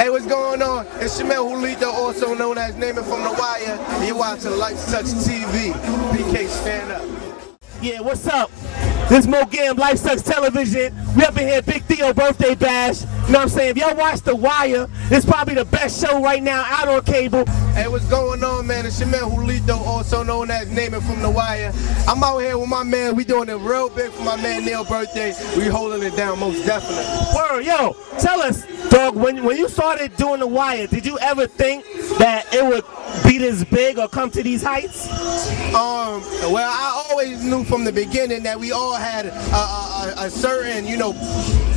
Hey, what's going on? It's Shamel Julito, also known as Name It From The Wire. And you're watching Life Sucks TV. BK, stand up. Yeah, what's up? This Mo Gam, Life Sucks Television. We up in here, Big Theo birthday bash. You know what I'm saying? If y'all watch The Wire, it's probably the best show right now out on cable. Hey, what's going on, man? It's Shamel Julito, also known as Name It From The Wire. I'm out here with my man. We doing it real big for my man Neil's birthday. We holding it down, most definitely. Word, yo, tell us, dog, when you started doing The Wire, did you ever think that it would be this big or come to these heights? Well, I always knew from the beginning that we all had a certain,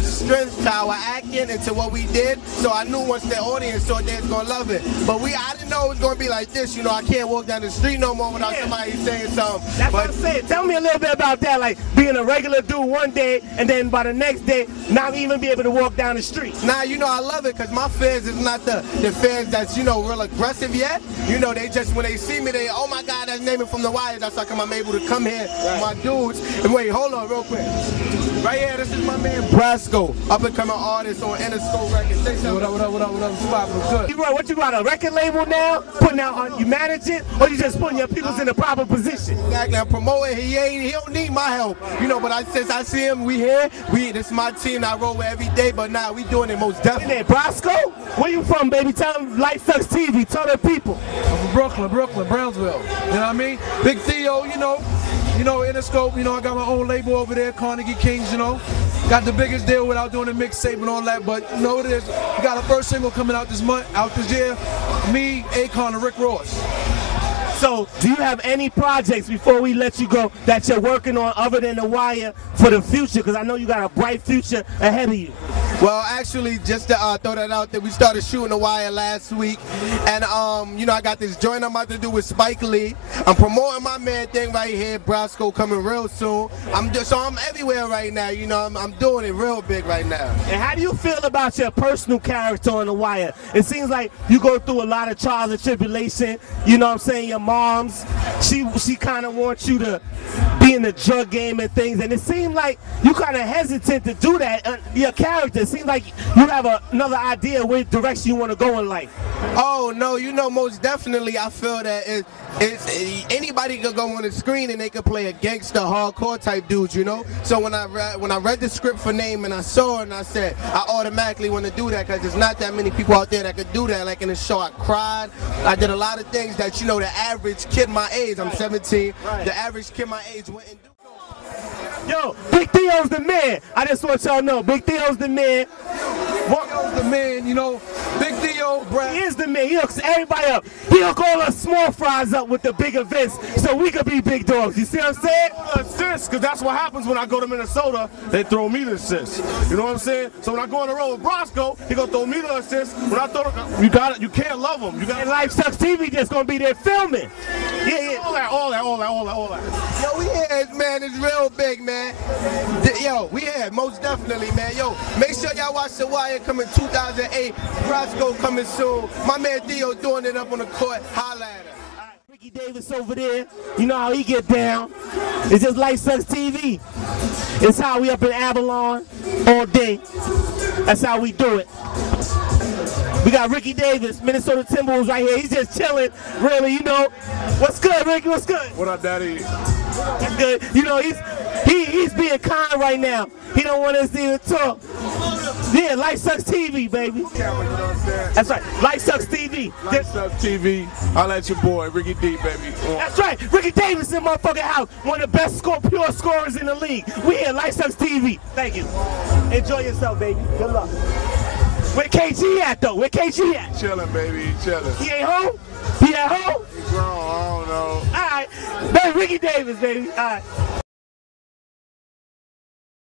strength to our acting and to what we did. So I knew once the audience saw it, they was gonna love it. But I didn't know it was gonna be like this. I can't walk down the street no more without somebody saying something. That's what I'm saying. Tell me a little bit about that, like being a regular dude one day and then by the next day not even be able to walk down the street. Nah, I love it because my fans is not the fans that's, real aggressive yet. They just, when they see me, they, oh my God, that's Name It From The Wire. That's like I'm able to come here with my dudes. And wait, hold on real quick. Right here, this is my man Brasco, up-and-coming artist on Interscope Records. Say something. What up? Good. What you got, a record label now? Putting out, you manage it, or you just putting your peoples in the proper position? Exactly, I'm promoting. He don't need my help, but since I see him, we here. This is my team I roll with every day, but now we doing it most definitely. Hey, Brasco, where you from, baby? Tell them Life Sucks TV, tell the people. I'm from Brooklyn, Brownsville. You know what I mean? Big Theo, Interscope, I got my own label over there, Carnegie Kings, Got the biggest deal without doing a mixtape and all that, but it is. We got a first single coming out this year. Me, Akon, and Rick Ross. So, do you have any projects before we let you go that you're working on other than The Wire for the future? Because I know you got a bright future ahead of you. Well, actually, just to throw that out there, we started shooting The Wire last week, and I got this joint I'm about to do with Spike Lee. I'm promoting my man thing right here, Brasco, coming real soon. I'm everywhere right now. I'm doing it real big right now. And how do you feel about your personal character on The Wire? It seems like you go through a lot of trials and tribulation. You know what I'm saying? Your mom's, she kind of wants you to be in the drug game and things, and it seemed like you kind of hesitant to do that. Your character, it seems like you have another idea which direction you want to go in life. Oh no, most definitely I feel that it's anybody could go on the screen and they could play a gangster, hardcore type dude, So when I read the script for Name and I saw it and I said I automatically want to do that because there's not that many people out there that could do that. Like in the show, I cried. I did a lot of things that the average kid my age, I'm 17, the average kid my age wouldn't do. Yo, Big Theo's the man. I just want y'all to know, Big Theo's the man. Theo's the man, Big Theo, Brad. He is the man. He hooks everybody up. He hook all us small fries up with the big events so we could be big dogs. You see what I'm saying? Assist, because that's what happens when I go to Minnesota. They throw me the assist. You know what I'm saying? So when I go on the road with Brasco, he gonna throw me the assist. When I throw you can't love him. And Life Sucks TV just gonna be there filming. Yeah. All that. Yo, we here, man. It's real big, man. Yo, we here, most definitely, man. Yo, make sure y'all watch The Wire coming 2008. Brasco coming soon. My man Theo doing it up on the court. Holla at her. Ricky Davis over there, you know how he get down. It's just Life Sucks TV. It's how we up in Avalon all day. That's how we do it. We got Ricky Davis, Minnesota Timberwolves right here. He's just chilling, really, What's good, Ricky? What's good? What up, Daddy? That's good. He's being kind right now. He don't want us to even talk. Yeah, Life Sucks TV, baby. That's right, Life Sucks TV. Life Sucks TV. I'll let your boy, Ricky D, baby. That's right, Ricky Davis in my fucking house. One of the best pure scorers in the league. We here, Life Sucks TV. Thank you. Enjoy yourself, baby. Good luck. Where KG at, though? Where KG at? Chilling, baby, chilling. He ain't home? He at home? He's grown, I don't know. All right. Baby, Ricky Davis, baby. All right.